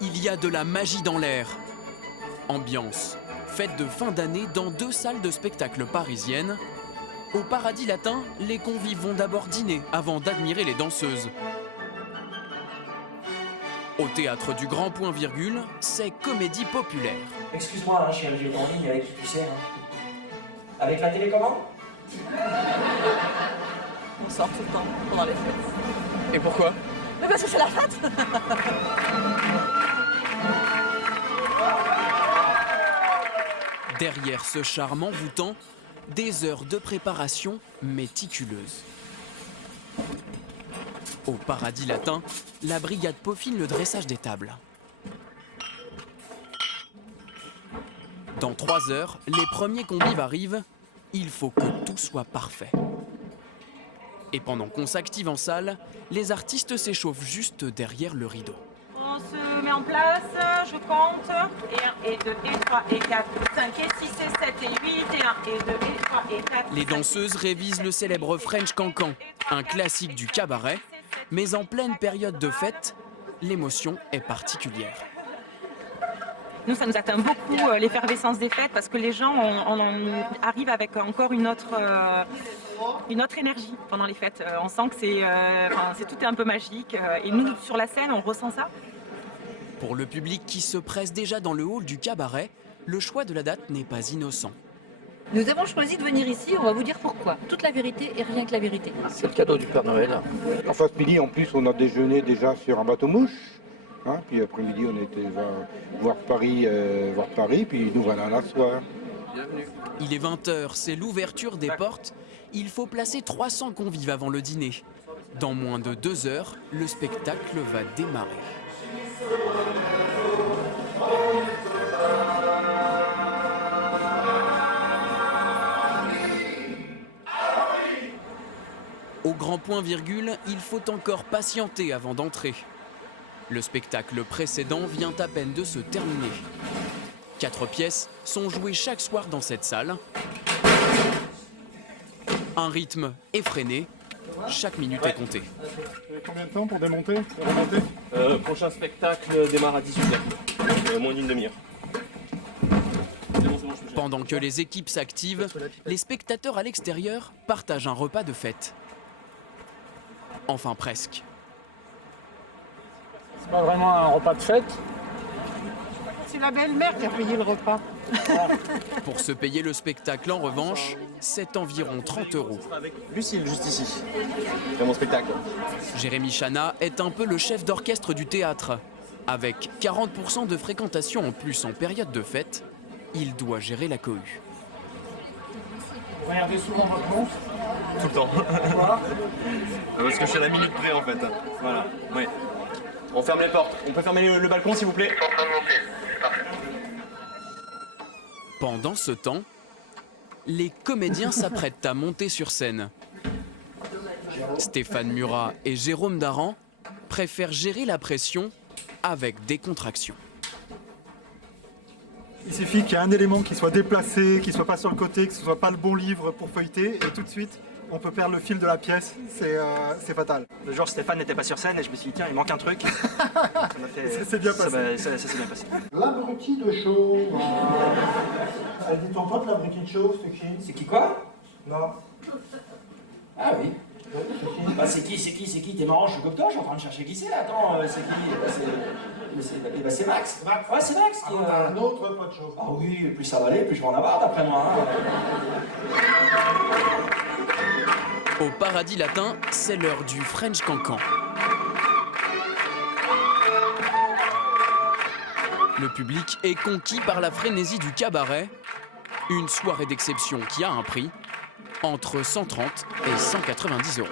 il y a de la magie dans l'air. Ambiance, fête de fin d'année dans 2 salles de spectacle parisiennes. Au Paradis Latin, les convives vont d'abord dîner avant d'admirer les danseuses. Au théâtre du Grand Point Virgule, c'est comédie populaire. Excuse-moi, je suis en ligne avec qui tu sais. Avec la télécommande? On sort tout le temps pendant les fêtes. Et pourquoi? Mais parce que c'est la fête. Derrière ce charme envoûtant, des heures de préparation méticuleuse. Au Paradis Latin, la brigade peaufine le dressage des tables. Dans 3 heures, les premiers convives arrivent. Il faut que tout soit parfait. Et pendant qu'on s'active en salle, les artistes s'échauffent juste derrière le rideau. On se met en place, je compte. Et 1, et 2, et 3, et 4, 5, et 6, et 7, et 8, et 1, et 2, et 3, et 4. Les danseuses révisent le célèbre French Cancan, un classique du cabaret. Mais en pleine période de fête, l'émotion est particulière. Nous, ça nous atteint beaucoup l'effervescence des fêtes parce que les gens arrivent avec encore une autre énergie pendant les fêtes. On sent que tout est un peu magique. Et nous, sur la scène, on ressent ça. Pour le public qui se presse déjà dans le hall du cabaret, le choix de la date n'est pas innocent. Nous avons choisi de venir ici, on va vous dire pourquoi. Toute la vérité et rien que la vérité. C'est le cadeau du Père Noël. En face midi, en plus, on a déjeuné déjà sur un bateau-mouche. Puis après-midi, on était voir Paris, puis nous voilà là ce soir. Bienvenue. Il est 20h, c'est l'ouverture des portes. Il faut placer 300 convives avant le dîner. Dans moins de 2 heures, le spectacle va démarrer. Au Grand Point Virgule, il faut encore patienter avant d'entrer. Le spectacle précédent vient à peine de se terminer. 4 pièces sont jouées chaque soir dans cette salle. Un rythme effréné, chaque minute est comptée. Combien de temps pour démonter et remonter? Prochain spectacle démarre à 18h. Moins d'une demi-heure. Pendant que les équipes s'activent, les spectateurs à l'extérieur partagent un repas de fête. Enfin presque. C'est pas vraiment un repas de fête. C'est la belle-mère qui a payé le repas. Pour se payer le spectacle en revanche, c'est environ 30 €. Lucille, juste ici. C'est mon spectacle. Jérémy Chana est un peu le chef d'orchestre du théâtre. Avec 40% de fréquentation en plus en période de fête, il doit gérer la cohue. Vous regardez souvent votre montre. Tout le temps. Pourquoi? Parce que je suis à la minute près en fait. Voilà. Oui. On ferme les portes. On peut fermer le balcon s'il vous plaît? Pendant ce temps, les comédiens s'apprêtent à monter sur scène. Stéphane Murat et Jérôme Daran préfèrent gérer la pression avec décontraction. Il suffit qu'il y ait un élément qui soit déplacé, qui soit pas sur le côté, que ce soit pas le bon livre pour feuilleter, et tout de suite, on peut perdre le fil de la pièce. C'est fatal. Le jour, Stéphane n'était pas sur scène et je me suis dit, tiens, il manque un truc. C'est bien passé. Ça s'est bien passé. L'abruti de chauve. Elle dit ton pote, l'abruti de chauve, c'est qui? C'est qui quoi? Non. Ah oui. C'est qui? Bah c'est qui? T'es marrant, je suis comme toi, je suis en train de chercher qui c'est. Attends, c'est qui? C'est Max. Ouais, c'est Max qui... Un autre pote chauve. Ah oui, plus ça va aller, plus je vais en avoir d'après moi. Au Paradis Latin, c'est l'heure du French Cancan. Le public est conquis par la frénésie du cabaret. Une soirée d'exception qui a un prix, entre 130 et 190 €.